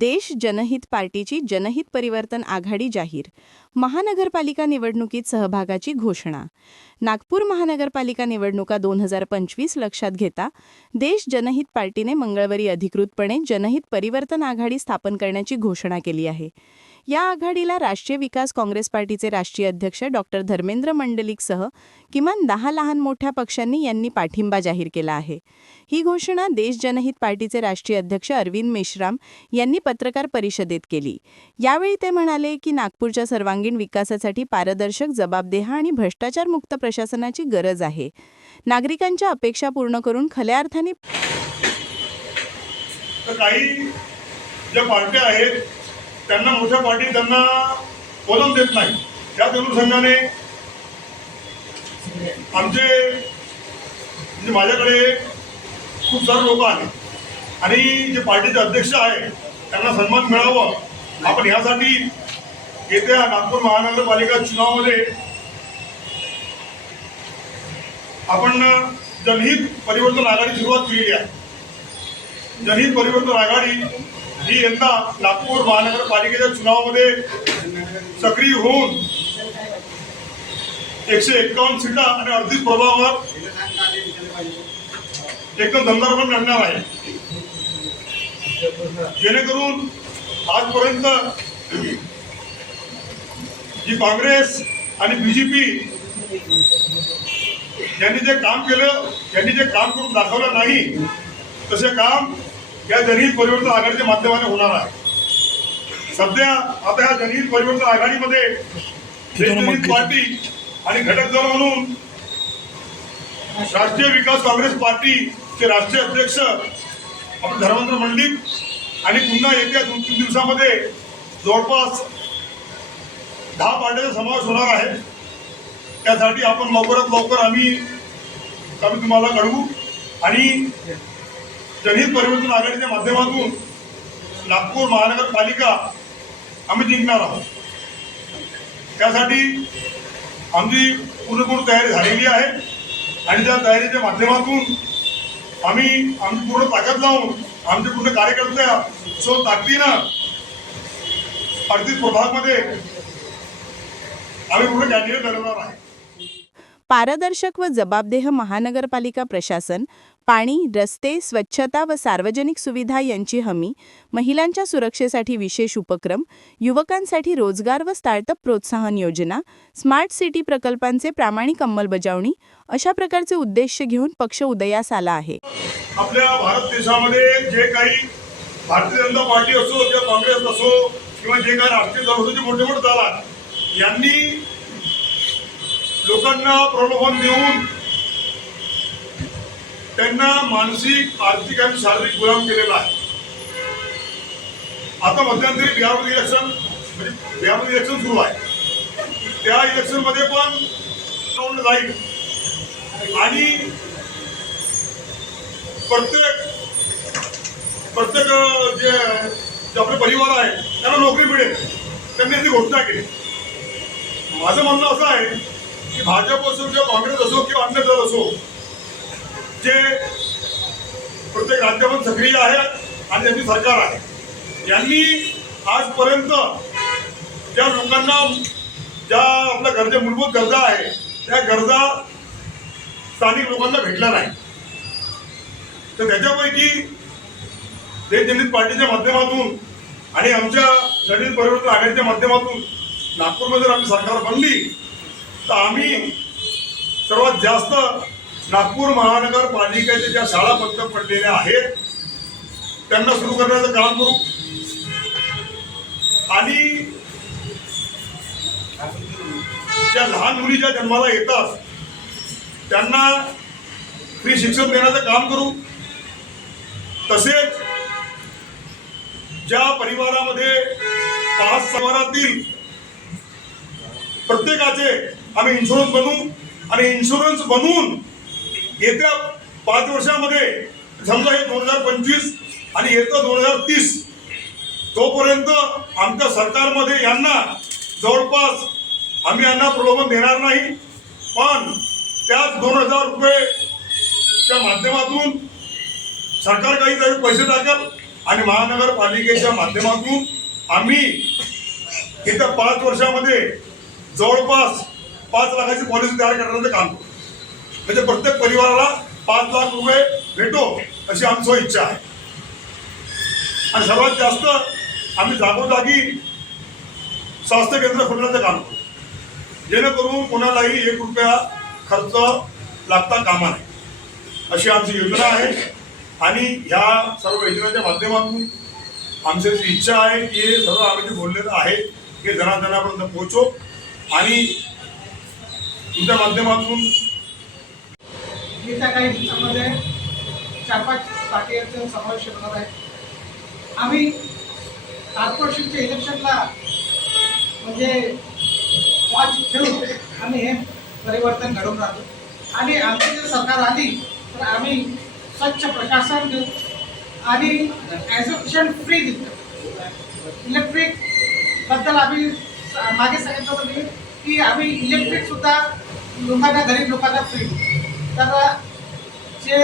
देश जनहित पार्टीची जनहित परिवर्तन आघाडी जाहीर. महानगरपालिका निवडणुकीत सहभागाची घोषणा. नागपूर महानगरपालिका निवडणुका दोन हजार पंचवीस लक्षात घेता देश जनहित पार्टीने मंगळवारी अधिकृतपणे जनहित परिवर्तन आघाडी स्थापन करण्याची घोषणा केली आहे. या आघाडीला राष्ट्रीय विकास काँग्रेस पार्टीचे राष्ट्रीय अध्यक्ष डॉक्टर धर्मेंद्र मंडलिकसह किमान दहा लहान मोठ्या पक्षांनी यांनी पाठिंबा जाहीर केला आहे. ही घोषणा देश जनहित पार्टीचे राष्ट्रीय अध्यक्ष अरविंद मेश्राम यांनी पत्रकार परिषदेत केली. यावेळी ते म्हणाले की नागपूरच्या सर्वांगीण विकासासाठी पारदर्शक जबाबदेह आणि भ्रष्टाचारमुक्त प्रशासनाची गरज आहे. नागरिकांच्या अपेक्षा पूर्ण करून खऱ्या अर्थाने काही ज्या पार्ट्या आहेत त्यांना मोठ्या पार्टी त्यांना बोलवून देत नाही. त्याच अनुषंगाने आमचे म्हणजे माझ्याकडे खूप सारे लोक आले आणि जे पार्टीचे अध्यक्ष आहे त्यांना सन्मान मिळावं. आपण ह्यासाठी येत्या नागपूर महानगरपालिका चुनावामध्ये आपण जनहित परिवर्तन आघाडी सुरुवात केलेली आहे. जनहित परिवर्तन आघाडी ही यंदा नागपूर महानगरपालिकेच्या चुनावामध्ये सक्रिय होऊन एकशे एक्कावन्न सीटा आणि अडतीस प्रभावावर एकदम दमदारपण लढणार आहे. जेणेकरून आजपर्यंत जी काँग्रेस आणि बीजेपी यांनी जे काम केलं यांनी जे काम करून दाखवलं नाही तसे काम या जनहित परिवर्तन आघाडीच्या माध्यमाने होणार आहे. सध्या आता या जनहित परिवर्तन आघाडीमध्ये पार्टी आणि घटक दल म्हणून राष्ट्रीय विकास काँग्रेस पार्टीचे राष्ट्रीय अध्यक्ष आपण धर्मेंद्र मंडिक आणि पुन्हा येत्या दोन तीन दिवसामध्ये जवळपास दहा पार्ट्याचा समावेश होणार आहे. त्यासाठी आपण लवकरात लवकर आम्ही आम्ही तुम्हाला कळवू आणि जनहित परिवर्तन आघाडीच्या माध्यमातून नागपूर महानगरपालिका आम्ही जिंकणार आहोत. त्यासाठी आमची पूर्णपूर्ण तयारी झालेली आहे आणि त्या तयारीच्या माध्यमातून आम्ही आमची पूर्ण ताकद लावून आमचे पूर्ण कार्यकर्त्या सो ताकदीनं अडतीस प्रभागमध्ये आम्ही पूर्ण कॅन्डिडेट लढवणार आहे. पारदर्शक व जबाबदेह महानगरपालिका प्रशासन पाणी रस्ते स्वच्छता व सार्वजनिक सुविधा यांची हमी महिलांच्या सुरक्षेसाठी विशेष उपक्रम युवकांसाठी रोजगार व स्टार्टअप प्रोत्साहन योजना स्मार्ट सिटी प्रकल्पांचे प्रामाणिक अंमलबजावणी अशा प्रकारचे उद्देश घेऊन पक्ष उदयास आला आहे. आपल्या भारत देशामध्ये जे काही भारतीय जनता पार्टी असो किंवा काँग्रेस असो किंवा जे काही राष्ट्रीय दल मोठे मोठे दल यांनी लोकांना प्रलोभन देऊन त्यांना मानसिक आर्थिक आणि शारीरिक गुलाम केलेला आहे. आता मध्यंतरी बिहारमध्ये इलेक्शन म्हणजे बिहारमध्ये इलेक्शन सुरू आहे. त्या इलेक्शनमध्ये पण कोण जाईल. आणि प्रत्येक प्रत्येक जे जे आपले परिवार आहे त्यांना नोकरी मिळेल. त्यांनी ती घोषणा केली. माझं म्हणणं असं आहे की भाजप असो किंवा काँग्रेस असो किंवा अन्य दल असो जे प्रत्येक राज्यामध्ये सक्रिय आहे आणि त्यांची सरकार आहे. यांनी आजपर्यंत ज्या लोकांना ज्या आपल्या गरजा मूलभूत गरजा आहे त्या गरजा स्थानिक लोकांना भेटल्या नाही तर त्याच्यापैकी जे जनहित पार्टीच्या माध्यमातून आणि आमच्या दलित परिवर्तन आघाडीच्या माध्यमातून नागपूरमध्ये जर आम्ही सरकार बनली तर आम्ही सर्वात जास्त नागपूर महानगरपालिकेच्या ज्या शाळा बंद पडलेल्या आहेत त्यांना सुरू करण्याचं काम करू. आणि ज्या लहान मुली ज्या जन्माला येतात त्यांना फ्री शिक्षण देण्याचं काम करू. तसेच ज्या परिवारामध्ये पाच समाजातील प्रत्येकाचे आम्ही इन्शुरन्स बनवू आणि इन्शुरन्स बनवून येत्या पाच वर्षामध्ये समजा हे दोन हजार पंचवीस आणि येतं दोन हजार तीस तोपर्यंत आमच्या सरकारमध्ये यांना जवळपास आम्ही यांना प्रलोभन देणार नाही. पण त्याच दोन हजार रुपयेच्या माध्यमातून सरकार काहीतरी पैसे टाकेल आणि महानगरपालिकेच्या माध्यमातून आम्ही येत्या पाच वर्षामध्ये जवळपास पाच लाखाची पॉलिसी तयार करण्याचं काम करू. म्हणजे प्रत्येक परिवाराला पाच लाख रुपये भेटो अशी आमची इच्छा आहे. आणि सर्वात जास्त आम्ही जागोजागी स्वास्थ्य केंद्र खोलण्याचं काम करू जेणेकरून कोणालाही एक रुपया खर्च लागता कामा नये. अशी आमची योजना आहे. आणि ह्या सर्व योजनेच्या माध्यमातून आमची जी इच्छा आहे की हे सर्व आम्ही जे बोललेलं आहे हे जनाजनापर्यंत पोहोचो. आणि तुमच्या माध्यमातून येत्या काही दिवसामध्ये चार पाच पार्टीचा समावेश होणार आहे. आम्ही कॉर्पोरेशनच्या इलेक्शनला म्हणजे वॉच ठेवून आम्ही हे परिवर्तन घडवून राहतो आणि आमची जर सरकार आली तर आम्ही स्वच्छ प्रशासन देऊ आणि ॲज्युकेशन फ्री देतो इलेक्ट्रिकबद्दल आम्ही मागे सांगितलं होतं मी की आम्ही इलेक्ट्रिकसुद्धा लोकांना गरीब लोकांना फ्री तर जे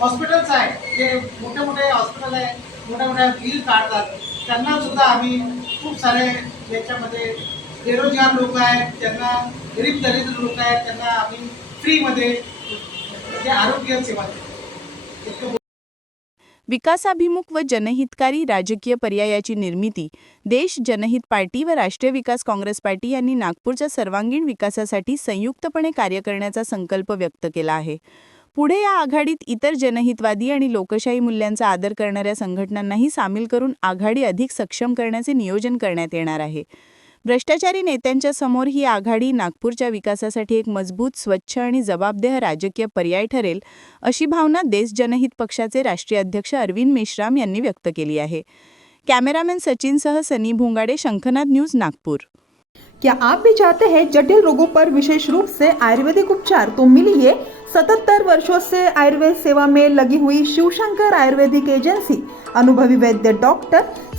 हॉस्पिटल्स आहे जे मोठे मोठे हॉस्पिटल आहे मोठ्या मोठ्या बिल काढतात त्यांना सुद्धा आम्ही खूप सारे याच्यामध्ये बेरोजगार लोक आहेत त्यांना गरीब दरिद्र लोक आहेत त्यांना आम्ही फ्रीमध्ये जे आरोग्य सेवा देतो. इतकं विकासाभिमुख व जनहितकारी राजकीय पर्यायाची निर्मिती देश जनहित पार्टी व राष्ट्रीय विकास काँग्रेस पार्टी यांनी नागपूरच्या सर्वांगीण विकासासाठी संयुक्तपणे कार्य करण्याचा संकल्प व्यक्त केला आहे. पुढे या आघाडीत इतर जनहितवादी आणि लोकशाही मूल्यांचा आदर करणाऱ्या संघटनांनाही सामील करून आघाडी अधिक सक्षम करण्याचे नियोजन करण्यात येणार आहे. भ्रष्टाचारी नेत्यांच्या समोर ही आघाडी नागपूरच्या विकासासाठी एक मजबूत स्वच्छ आणि जबाबदेह राजकीय पर्याय ठरेल अशी भावना देश जनहित पक्षाचे राष्ट्रीय अध्यक्ष अरविंद मेश्राम यांनी व्यक्त केली आहे. कॅमेरामॅन सचिनसह सनी भोंगाडे शंखनाद न्यूज नागपूर. क्या आप भी चाहते हैं जटिल रोगों पर विशेष रूप से आयुर्वेदिक उपचार? तो मिलिए सतहत्तर वर्षों से आयुर्वेद सेवा में लगी हुई शिवशंकर आयुर्वेदिक एजेंसी। अनुभवी वैद्य डॉक्टर